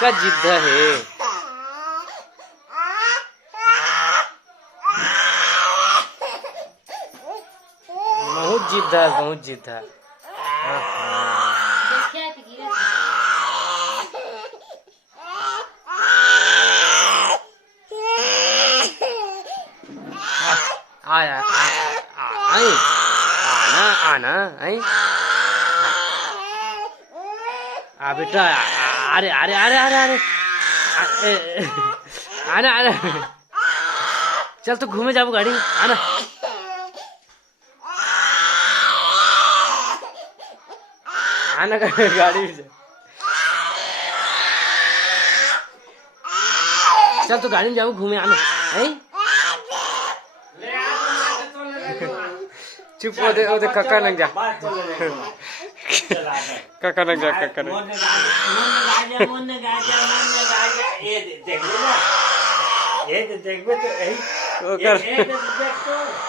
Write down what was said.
का जिद्द है। बहुत जिद्द है, बहुत जिद्द है। आया आई आना आना आई आ बेटा, अरे अरे अरे अरे अरे आना आना, चल तो घूमे जाओ गाड़ी आना। आना गाड़ी में चल तो गाड़ी में जाओ घूमे आना है। चुप हो दे काका लग जा, काका लग जा, काका लग जा।